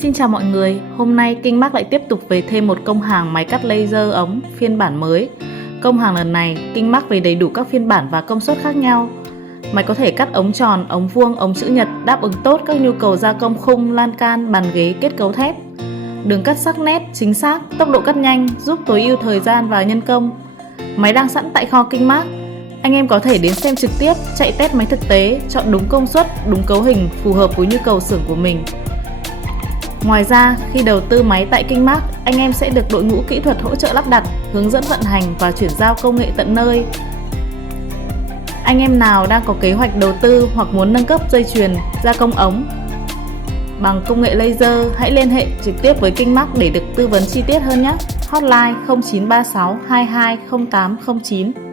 Xin chào mọi người, hôm nay kingmac lại tiếp tục về thêm một công hàng máy cắt laser ống phiên bản mới. Công hàng lần này, kingmac về đầy đủ các phiên bản và công suất khác nhau. Máy có thể cắt ống tròn, ống vuông, ống chữ nhật, đáp ứng tốt các nhu cầu gia công khung, lan can, bàn ghế, kết cấu thép. Đường cắt sắc nét, chính xác, tốc độ cắt nhanh, giúp tối ưu thời gian và nhân công. Máy đang sẵn tại kho kingmac. Anh em có thể đến xem trực tiếp, chạy test máy thực tế, chọn đúng công suất, đúng cấu hình, phù hợp với nhu cầu xưởng của mình. Ngoài ra, khi đầu tư máy tại kingmac, anh em sẽ được đội ngũ kỹ thuật hỗ trợ lắp đặt, hướng dẫn vận hành và chuyển giao công nghệ tận nơi. Anh em nào đang có kế hoạch đầu tư hoặc muốn nâng cấp dây chuyền, gia công ống bằng công nghệ laser, hãy liên hệ trực tiếp với kingmac để được tư vấn chi tiết hơn nhé. Hotline 0936 22 0809.